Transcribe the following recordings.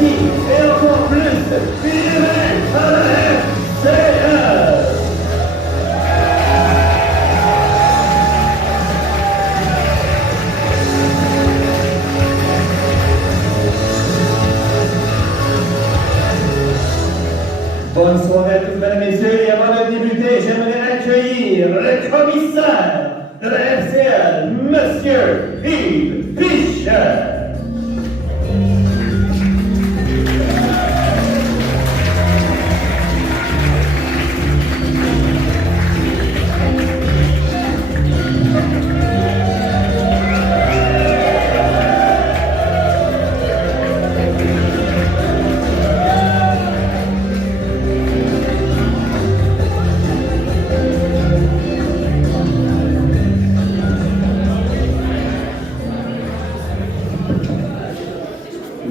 aussi et encore plus, bienvenue à la FCL. Bonne soirée à tous, mesdames et messieurs, et avant de débuter, j'aimerais accueillir le commissaire de la FCL, Monsieur Yves Fischer.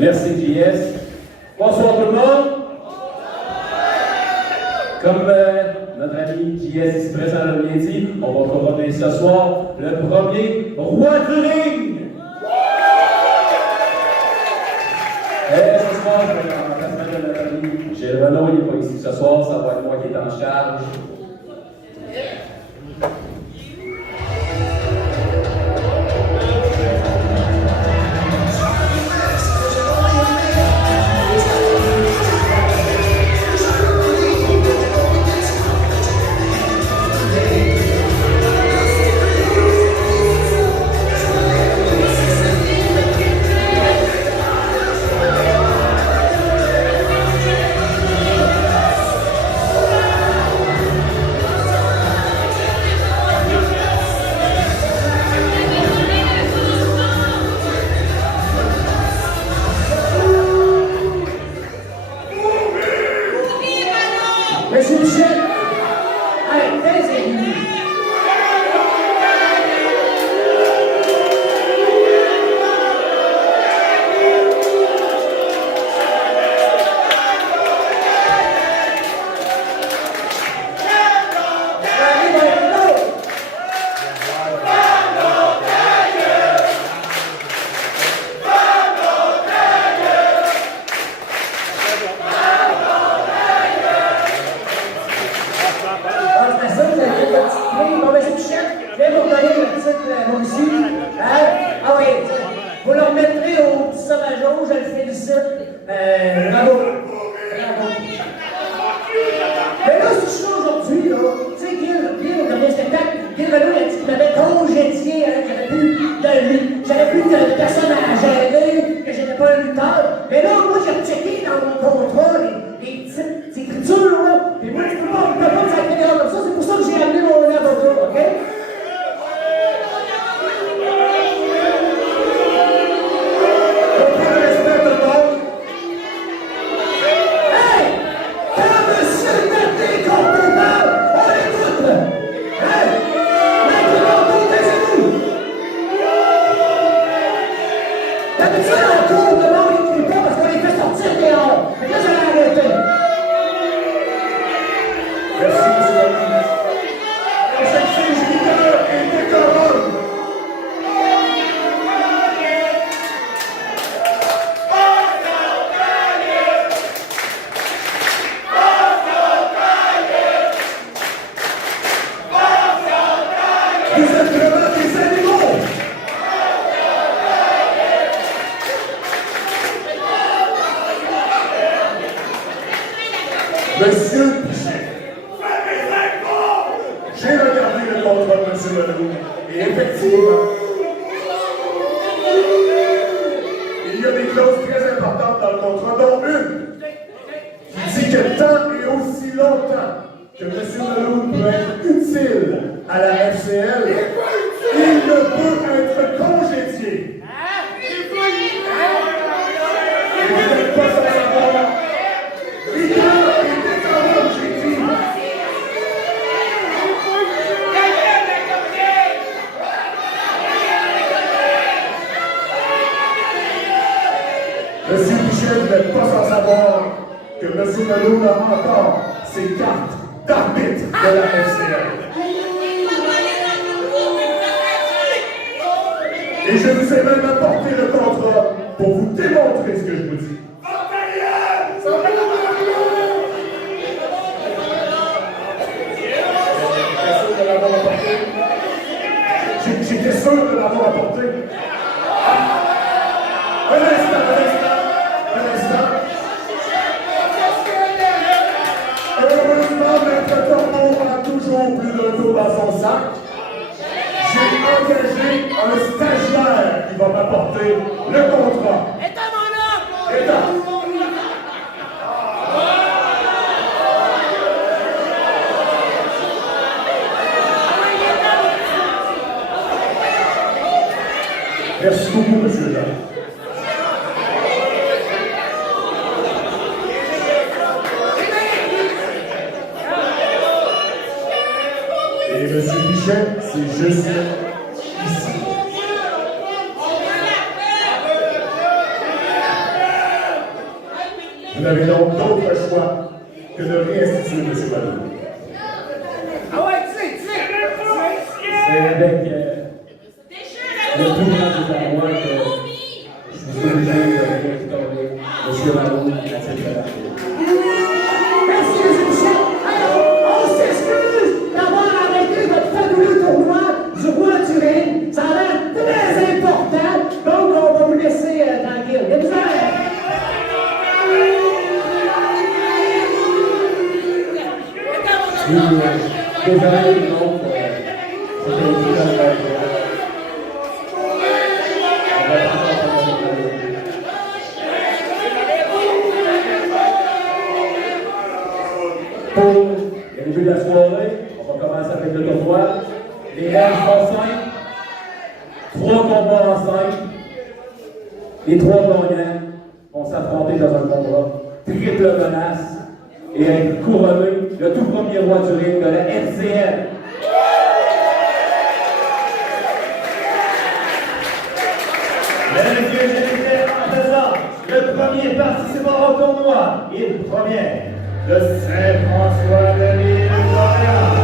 Merci JS. Bonsoir tout le monde. Comme notre ami JS ici présent l'a bien dit, on va couronner ce soir le premier roi du ring. Et ce soir, je vais en remplacement de notre ami Gilles Renaud, il n'est pas ici ce soir, ça va être moi qui est en charge. Monsieur Michel, allez, taisez-vous. Vous le remettrez au petit sauvageon, je le félicite. Bravo. Mais là, c'est chaud aujourd'hui, là. Tu sais, Gil, au dernier spectacle, Gil Renaud a dit qu'il m'avait congédié, hein, j'avais plus de personne à gérer, que j'étais pas un lutteur. Mais là, moi, j'ai rechecké dans mon contrat les petites écritures, là. Et moi, je peux pas me sacrer dehors comme ça. C'est pour ça que j'ai amené mon avocat, OK? Monsieur Pichet, j'ai regardé le contrat de M. Renaud et effectivement, il y a des clauses très importantes dans le contrat, dont une qui dit que tant et aussi longtemps que M. Renaud peut être utile à la FCL, il ne peut être congédié. Et vous n'êtes pas sans savoir. Monsieur Michel n'est pas sans savoir que M. Renaud a encore ses cartes d'arbitre de la FCL. Et je vous ai même apporté le contrat pour vous démontrer ce que je vous dis. sûr de l'avoir apporté. Un instant. Heureusement, Maître Corbeau a toujours plus d'un tour dans son sac. J'ai engagé un stagiaire qui va m'apporter le contrat. État, mon homme! État. Merci beaucoup, monsieur le maire. Et monsieur Bichet, c'est juste ici. Vous n'avez donc d'autre choix que de réinstituer monsieur Malou. Ah ouais, tu sais! C'est avec le plus grand des endroits que je suis obligé de réinstaurer M. Malou à cette relation. Merci, M. Michel. Alors, on s'excuse d'avoir arrêté votre fabuleux tournoi du roi du ring. Ça a l'air très important, donc on va vous laisser tranquille. Et vous allez... Désolé, non, c'était une Pour le début de la soirée, on va commencer avec le tournoi. Les règles sont simples. 3 combats en 5. Les 3 gagnants vont s'affronter dans un combat triple menace et être couronnés le tout premier roi du ring de la FCL. Mesdames et messieurs, j'invite en présent le premier participant au tournoi. Il provient de Saint-François de l'Île-d'Orléans.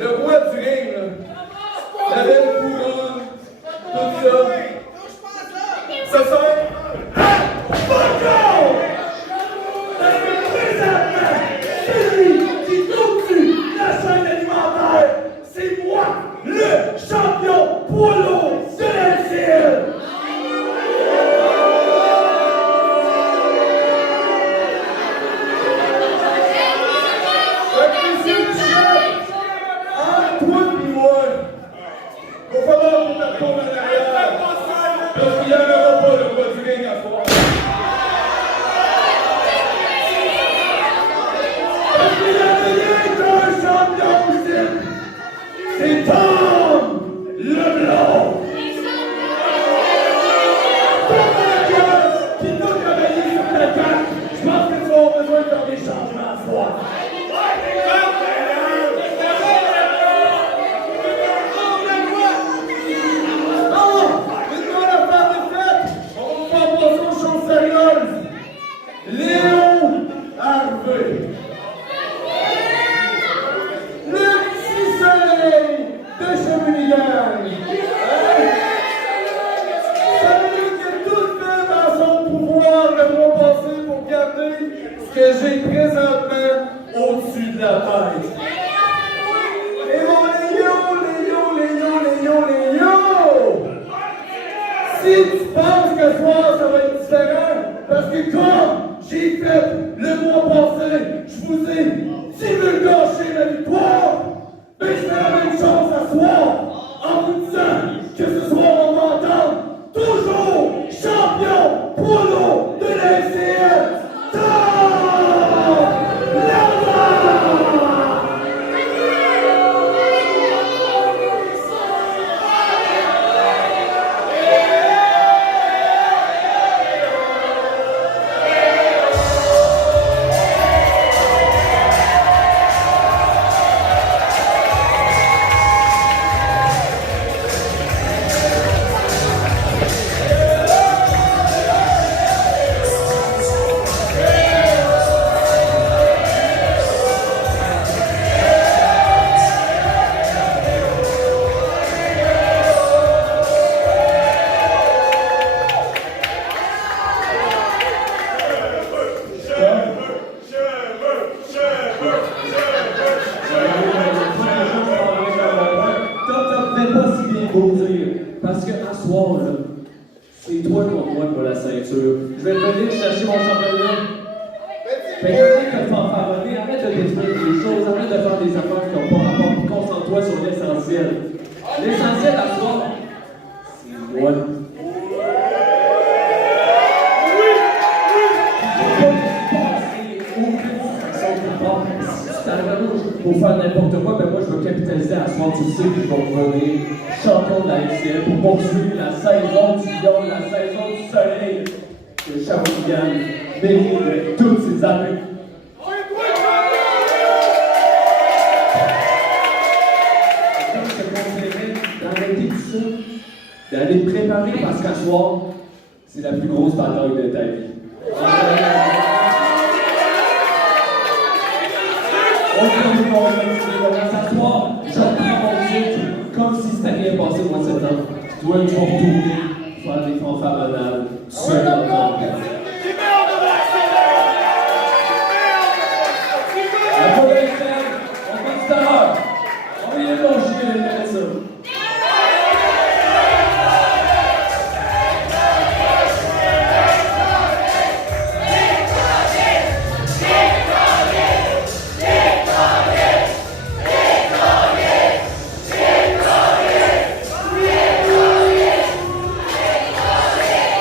Le colonel Michel au-dessus de la tête. Et mon Léo! Si tu penses que ce soir ça va être différent, parce que comme j'ai fait le mois passé, je vous ai divulgaché ma victoire, mais je fais la même chose à soir, en vous disant que ce soir on m'entend toujours champion poids lourd de la FCL. Parce que à soir, là, c'est toi contre moi pour la ceinture. Je vais venir chercher mon championnat. Fait que arrête de fanfaronner, arrête de détruire des choses, arrête de faire des affaires qui n'ont pas rapport, puis concentre-toi sur l'essentiel. L'essentiel à soir, c'est moi. Pour faire n'importe quoi, ben moi je veux capitaliser à soir, tu sais que je vais revenir champion de la FCL pour poursuivre la saison du lion, la saison du soleil que Shawinigan mérite de toutes ces années. Comme je te conseillerais d'arrêter tout ça, d'aller te préparer parce qu'à soir, c'est la plus grosse bataille de ta vie. S'asseoir, je reprends mon titre comme si c'était rien passé au mois de septembre. Toi, tu vas retourner faire des fanfaronnades seul dans ton